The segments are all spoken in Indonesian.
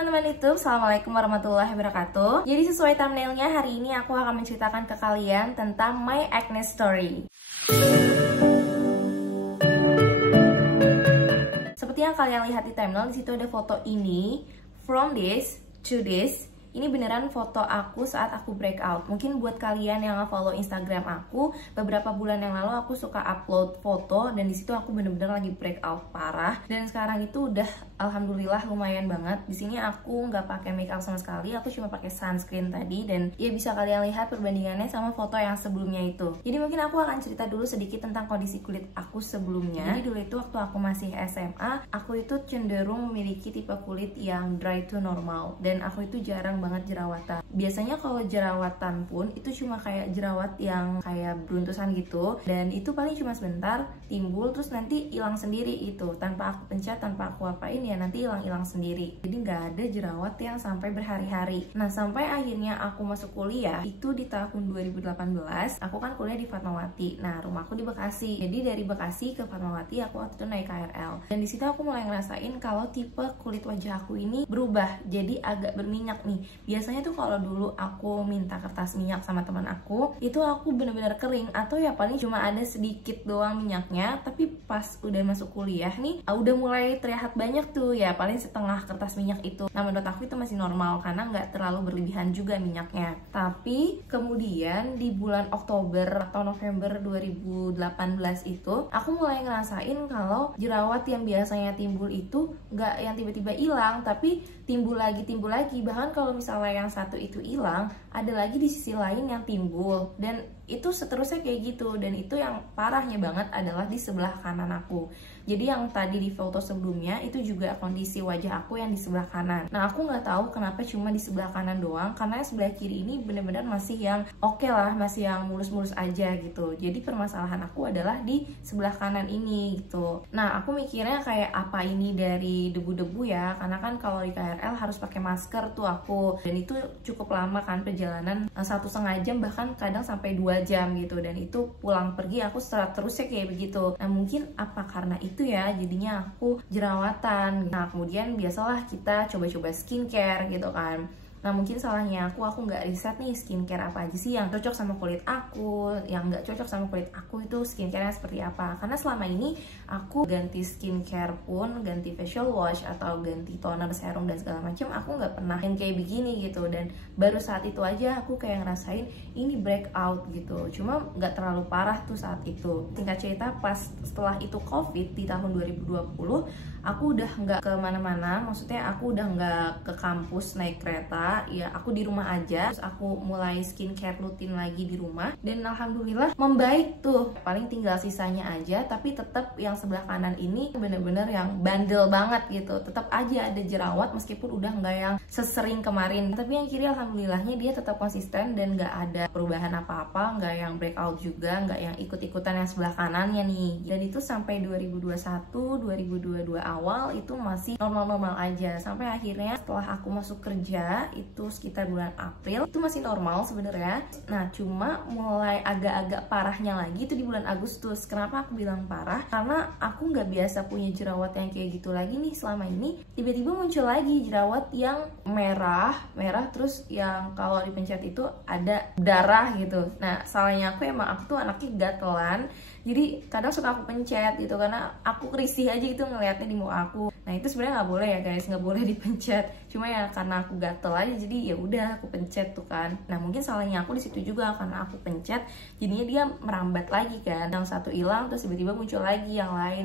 teman-teman YouTube, Assalamualaikum warahmatullahi wabarakatuh. Jadi sesuai thumbnailnya, hari ini aku akan menceritakan ke kalian tentang my acne story. Seperti yang kalian lihat di thumbnail, di situ ada foto ini, from this to this. Ini beneran foto aku saat aku breakout. Mungkin buat kalian yang nge-follow Instagram aku, beberapa bulan yang lalu aku suka upload foto dan di situ aku bener-bener lagi breakout parah. Dan sekarang itu udah alhamdulillah lumayan banget. Di sini aku nggak pakai makeup sama sekali, aku cuma pakai sunscreen tadi dan ya bisa kalian lihat perbandingannya sama foto yang sebelumnya itu. Jadi mungkin aku akan cerita dulu sedikit tentang kondisi kulit aku sebelumnya. Jadi dulu itu waktu aku masih SMA, aku itu cenderung memiliki tipe kulit yang dry to normal dan aku itu jarang banget jerawatan. Biasanya kalau jerawatan pun itu cuma kayak jerawat yang kayak beruntusan gitu dan itu paling cuma sebentar timbul terus nanti hilang sendiri itu tanpa aku pencet, tanpa aku apain ya nanti hilang sendiri. Jadi nggak ada jerawat yang sampai berhari-hari. Nah sampai akhirnya aku masuk kuliah itu di tahun 2018. Aku kan kuliah di Fatmawati. Nah rumahku di Bekasi. Jadi dari Bekasi ke Fatmawati aku waktu itu naik KRL. Dan di situ aku mulai ngerasain kalau tipe kulit wajah aku ini berubah jadi agak berminyak nih. Biasanya tuh kalau dulu aku minta kertas minyak sama teman aku, itu aku bener-bener kering atau ya paling cuma ada sedikit doang minyaknya. Tapi pas udah masuk kuliah nih, udah mulai terlihat banyak tuh ya paling setengah kertas minyak itu. Nah menurut aku itu masih normal karena nggak terlalu berlebihan juga minyaknya. Tapi kemudian di bulan Oktober atau November 2018 itu, aku mulai ngerasain kalau jerawat yang biasanya timbul itu nggak yang tiba-tiba hilang, tapi timbul lagi. Bahkan kalau misalnya yang satu itu hilang, ada lagi di sisi lain yang timbul dan itu seterusnya kayak gitu. Dan itu yang parahnya banget adalah di sebelah kanan aku. Jadi yang tadi di foto sebelumnya itu juga kondisi wajah aku yang di sebelah kanan. Nah aku nggak tahu kenapa cuma di sebelah kanan doang, karena sebelah kiri ini bener-bener masih yang oke lah, masih yang mulus-mulus aja gitu. Jadi permasalahan aku adalah di sebelah kanan ini gitu. Nah aku mikirnya kayak apa ini dari debu-debu ya, karena kan kalau di KRL harus pakai masker tuh aku, dan itu cukup lama kan perjalanan 1,5 jam bahkan kadang sampai 2 jam gitu. Dan itu pulang pergi aku terusnya kayak begitu. Nah mungkin apa karena itu ya jadinya aku jerawatan. Nah kemudian biasalah kita coba-coba skincare gitu kan. Nah mungkin salahnya aku nggak riset nih skincare apa aja sih yang cocok sama kulit aku, yang nggak cocok sama kulit aku itu skincare-nya seperti apa. Karena selama ini aku ganti skincare pun, ganti facial wash atau ganti toner, serum dan segala macam, aku nggak pernah yang kayak begini gitu. Dan baru saat itu aja aku kayak ngerasain ini breakout gitu. Cuma nggak terlalu parah tuh saat itu. Singkat cerita pas setelah itu COVID di tahun 2020, aku udah nggak kemana-mana, maksudnya aku udah nggak ke kampus naik kereta. Ya aku di rumah aja, terus aku mulai skincare rutin lagi di rumah dan alhamdulillah membaik tuh. Paling tinggal sisanya aja, tapi tetap yang sebelah kanan ini bener-bener yang bandel banget gitu. Tetap aja ada jerawat meskipun udah nggak yang sesering kemarin. Tapi yang kiri alhamdulillahnya dia tetap konsisten dan nggak ada perubahan apa-apa, nggak yang breakout juga, nggak yang ikut-ikutan yang sebelah kanannya nih. Dan itu sampai 2021, 2022 awal itu masih normal-normal aja. Sampai akhirnya setelah aku masuk kerja itu sekitar bulan April itu masih normal sebenarnya. Nah cuma mulai agak-agak parahnya lagi itu di bulan Agustus. Kenapa aku bilang parah? Karena aku nggak biasa punya jerawat yang kayak gitu lagi nih selama ini. Tiba-tiba muncul lagi jerawat yang merah terus yang kalau dipencet itu ada darah gitu. Nah salahnya aku tuh anaknya gatelan. Jadi kadang suka aku pencet gitu karena aku risih aja gitu ngelihatnya di muka aku. Nah itu sebenarnya nggak boleh ya guys, nggak boleh dipencet. Cuma ya karena aku gatel aja jadi ya udah aku pencet tuh kan. Nah mungkin salahnya aku di situ juga karena aku pencet, jadinya dia merambat lagi kan. Yang satu hilang terus tiba-tiba muncul lagi yang lain.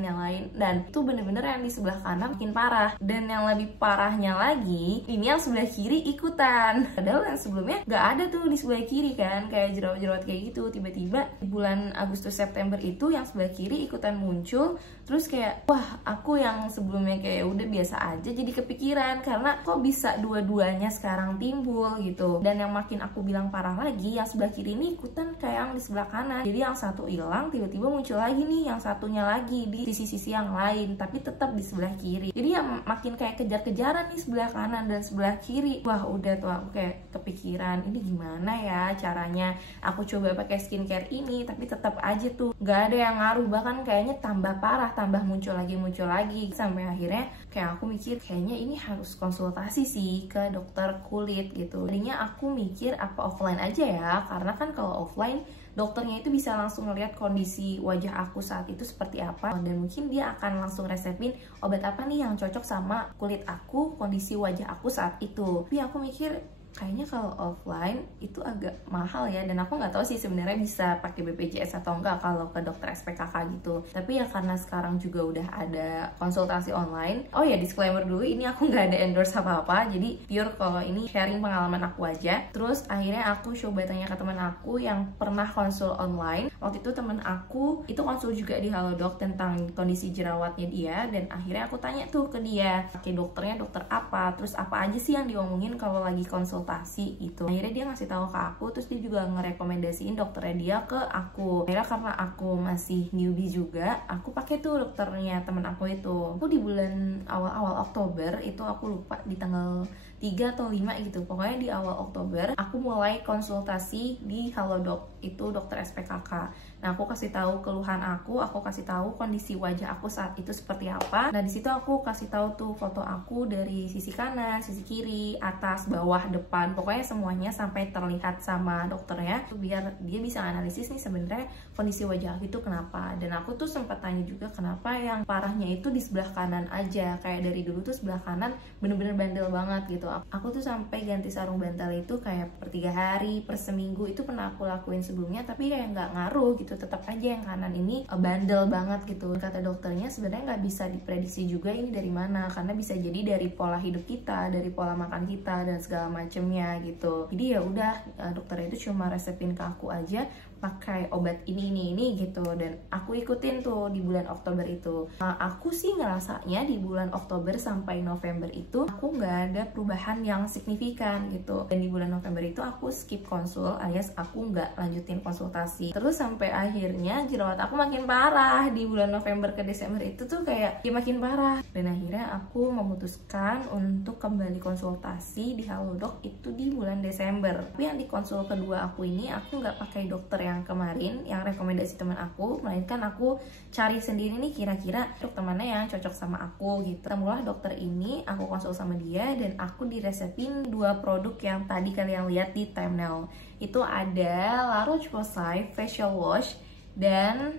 Dan itu bener-bener yang di sebelah kanan makin parah. Dan yang lebih parahnya lagi, ini yang sebelah kiri ikutan. Padahal yang sebelumnya nggak ada tuh di sebelah kiri kan, kayak jerawat-jerawat kayak gitu. Tiba-tiba di bulan Agustus September itu yang sebelah kiri ikutan muncul. Terus kayak wah aku yang sebelumnya kayak udah biasa aja jadi kepikiran karena kok bisa dua-duanya sekarang timbul gitu. Dan yang makin aku bilang parah lagi, yang sebelah kiri ini ikutan kayak yang di sebelah kanan. Jadi yang satu hilang tiba-tiba muncul lagi nih yang satunya lagi di sisi-sisi yang lain tapi tetap di sebelah kiri. Jadi yang makin kayak kejar-kejaran nih sebelah kanan dan sebelah kiri. Wah udah tuh aku kayak kepikiran ini gimana ya caranya aku coba pakai skincare ini tapi tetap aja tuh nggak nggak ada yang ngaruh, bahkan kayaknya tambah parah, tambah muncul lagi, sampai akhirnya kayak aku mikir kayaknya ini harus konsultasi sih ke dokter kulit gitu. Tadinya aku mikir apa offline aja ya, karena kan kalau offline dokternya itu bisa langsung ngeliat kondisi wajah aku saat itu seperti apa, dan mungkin dia akan langsung resepin obat apa nih yang cocok sama kulit aku, kondisi wajah aku saat itu. Tapi aku mikir kayaknya kalau offline itu agak mahal ya, dan aku nggak tahu sih sebenarnya bisa pakai BPJS atau enggak kalau ke dokter SPKK gitu. Tapi ya karena sekarang juga udah ada konsultasi online. Oh ya, disclaimer dulu, ini aku nggak ada endorse apa-apa, jadi pure kalau ini sharing pengalaman aku aja. Terus akhirnya aku coba tanya ke teman aku yang pernah konsul online. Waktu itu teman aku itu konsul juga di Halodoc tentang kondisi jerawatnya dia, dan akhirnya aku tanya tuh ke dia, pakai dokternya dokter apa, terus apa aja sih yang diomongin kalau lagi konsultasi itu. Akhirnya dia ngasih tahu ke aku, terus dia juga ngerekomendasiin dokternya dia ke aku. Akhirnya karena aku masih newbie juga, aku pakai tuh dokternya temen aku itu. Aku di bulan awal-awal Oktober itu, aku lupa di tanggal 3 atau 5 gitu. Pokoknya di awal Oktober aku mulai konsultasi di Halodoc, itu dokter SPKK. Nah, aku kasih tahu keluhan aku kasih tahu kondisi wajah aku saat itu seperti apa. Nah, di situ aku kasih tahu tuh foto aku dari sisi kanan, sisi kiri, atas, bawah, depan, pokoknya semuanya sampai terlihat sama dokternya, biar dia bisa analisis nih sebenarnya kondisi wajah aku itu kenapa. Dan aku tuh sempat tanya juga kenapa yang parahnya itu di sebelah kanan aja, kayak dari dulu tuh sebelah kanan bener-bener bandel banget gitu. Aku tuh sampai ganti sarung bantal itu kayak per 3 hari, per seminggu, itu pernah aku lakuin sebelumnya, tapi kayak nggak ngaruh gitu, tetap aja yang kanan ini bandel banget gitu. Kata dokternya sebenarnya nggak bisa diprediksi juga ini dari mana, karena bisa jadi dari pola hidup kita, dari pola makan kita dan segala macemnya gitu. Jadi ya udah, dokternya itu cuma resepin ke aku aja pakai obat ini gitu, dan aku ikutin tuh di bulan Oktober itu. Nah, aku sih ngerasanya di bulan Oktober sampai November itu aku nggak ada perubahan yang signifikan gitu, dan di bulan November itu aku skip konsul, alias aku nggak lanjutin konsultasi. Terus sampai akhirnya jerawat aku makin parah di bulan November ke Desember itu tuh kayak dia makin parah, dan akhirnya aku memutuskan untuk kembali konsultasi di Halodoc itu di bulan Desember. Tapi yang di konsul kedua aku ini aku nggak pakai dokter yang kemarin yang rekomendasi teman aku, melainkan aku cari sendiri nih kira-kira dokter mana yang cocok sama aku gitu. Temulah dokter ini, aku konsul sama dia, dan aku diresepin 2 produk yang tadi kalian lihat di thumbnail. Itu ada La Roche-Posay facial wash dan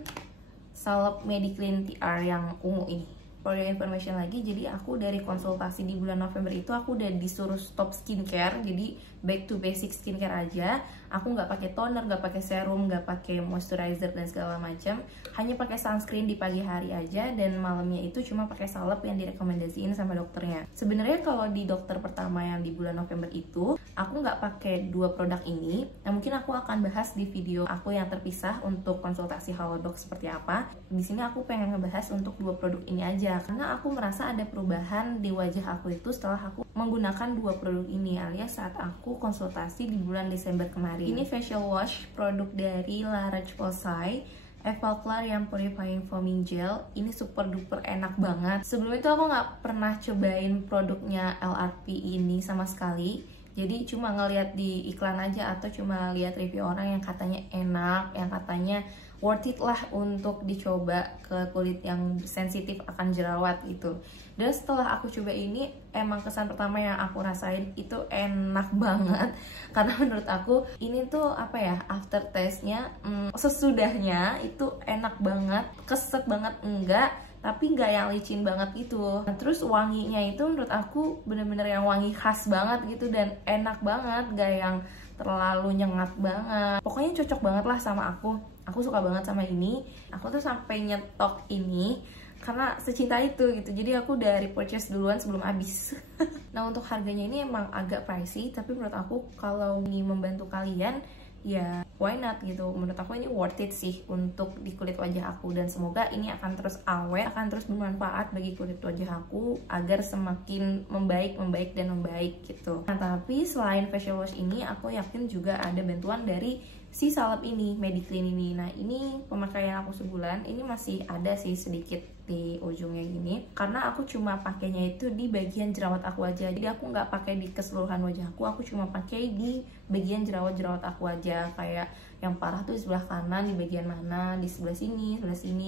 salep Mediclean TR yang ungu ini. For your information lagi, jadi aku dari konsultasi di bulan November itu aku udah disuruh stop skincare, jadi back to basic skincare aja. Aku nggak pakai toner, nggak pakai serum, nggak pakai moisturizer dan segala macam, hanya pakai sunscreen di pagi hari aja, dan malamnya itu cuma pakai salep yang direkomendasiin sama dokternya. Sebenarnya kalau di dokter pertama yang di bulan November itu aku nggak pakai 2 produk ini. Nah, mungkin aku akan bahas di video aku yang terpisah untuk konsultasi Halodoc seperti apa. Di sini aku pengen ngebahas untuk 2 produk ini aja, karena aku merasa ada perubahan di wajah aku itu setelah aku menggunakan 2 produk ini, alias saat aku konsultasi di bulan Desember kemarin. Ini facial wash produk dari La Roche-Posay, Evoclar yang Purifying Foaming Gel. Ini super duper enak banget. Sebelum itu aku nggak pernah cobain produknya LRP ini sama sekali, jadi cuma ngeliat di iklan aja atau cuma lihat review orang yang katanya enak, yang katanya worth it lah untuk dicoba ke kulit yang sensitif akan jerawat gitu. Dan setelah aku coba ini, emang kesan pertama yang aku rasain itu enak banget, karena menurut aku ini tuh apa ya, after taste-nya sesudahnya itu enak banget, keset banget enggak, tapi nggak yang licin banget gitu. Nah, terus wanginya itu menurut aku bener-bener yang wangi khas banget gitu, dan enak banget, nggak yang terlalu nyengat banget. Pokoknya cocok banget lah sama aku. Aku suka banget sama ini. Aku tuh sampai nyetok ini karena secinta itu gitu. Jadi aku udah repurchase duluan sebelum habis. Nah, untuk harganya ini emang agak pricey, tapi menurut aku kalau ini membantu kalian, ya why not gitu. Menurut aku ini worth it sih untuk di kulit wajah aku, dan semoga ini akan terus awet, akan terus bermanfaat bagi kulit wajah aku agar semakin membaik gitu. Nah, tapi selain facial wash ini, aku yakin juga ada bantuan dari si salep ini, Mediclean ini. Nah ini pemakaian aku sebulan, ini masih ada sih sedikit di ujungnya gini, karena aku cuma pakainya itu di bagian jerawat aku aja. Jadi aku nggak pakai di keseluruhan wajahku, aku cuma pakai di bagian jerawat aku aja. Kayak yang parah tuh di sebelah kanan, di bagian mana, di sebelah sini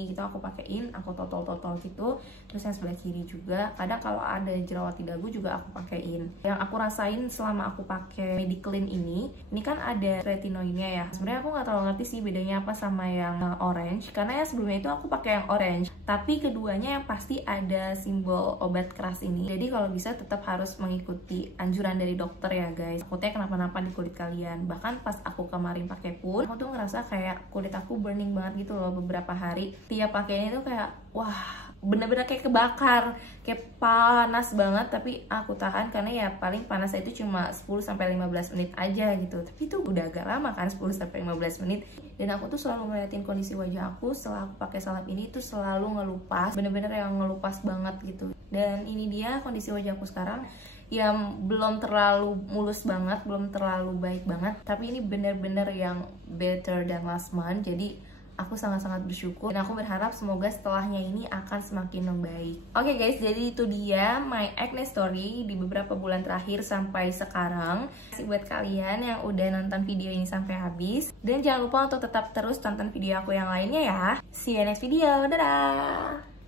gitu aku pakein, aku totol gitu. Terus yang sebelah kiri juga, kadang kalau ada jerawat di dagu juga aku pakein. Yang aku rasain selama aku pakai Mediclean ini kan ada retinoidnya ya. Sebenarnya aku nggak terlalu ngerti sih bedanya apa sama yang orange, karena ya sebelumnya itu aku pakai yang orange, tapi keduanya yang pasti ada simbol obat keras ini. Jadi kalau bisa tetap harus mengikuti anjuran dari dokter ya guys. Takutnya kenapa-napa di kulit kalian. Bahkan pas aku kemarin pakai pun, aku tuh ngerasa kayak kulit aku burning banget gitu loh beberapa hari. Tiap pakainya itu kayak wah, bener-bener kayak kebakar, kayak panas banget. Tapi aku tahan karena ya paling panasnya itu cuma 10-15 menit aja gitu. Tapi itu udah agak lama kan, 10-15 menit. Dan aku tuh selalu ngeliatin kondisi wajah aku setelah aku pakai salep ini tuh selalu ngelupas, bener-bener yang ngelupas banget gitu. Dan ini dia kondisi wajahku sekarang, yang belum terlalu mulus banget, belum terlalu baik banget, tapi ini bener-bener yang better than last month. Jadi aku sangat-sangat bersyukur dan aku berharap semoga setelahnya ini akan semakin membaik. Oke guys, jadi itu dia my acne story di beberapa bulan terakhir sampai sekarang. Terima kasih buat kalian yang udah nonton video ini sampai habis, dan jangan lupa untuk tetap terus tonton video aku yang lainnya ya. See you next video, dadah.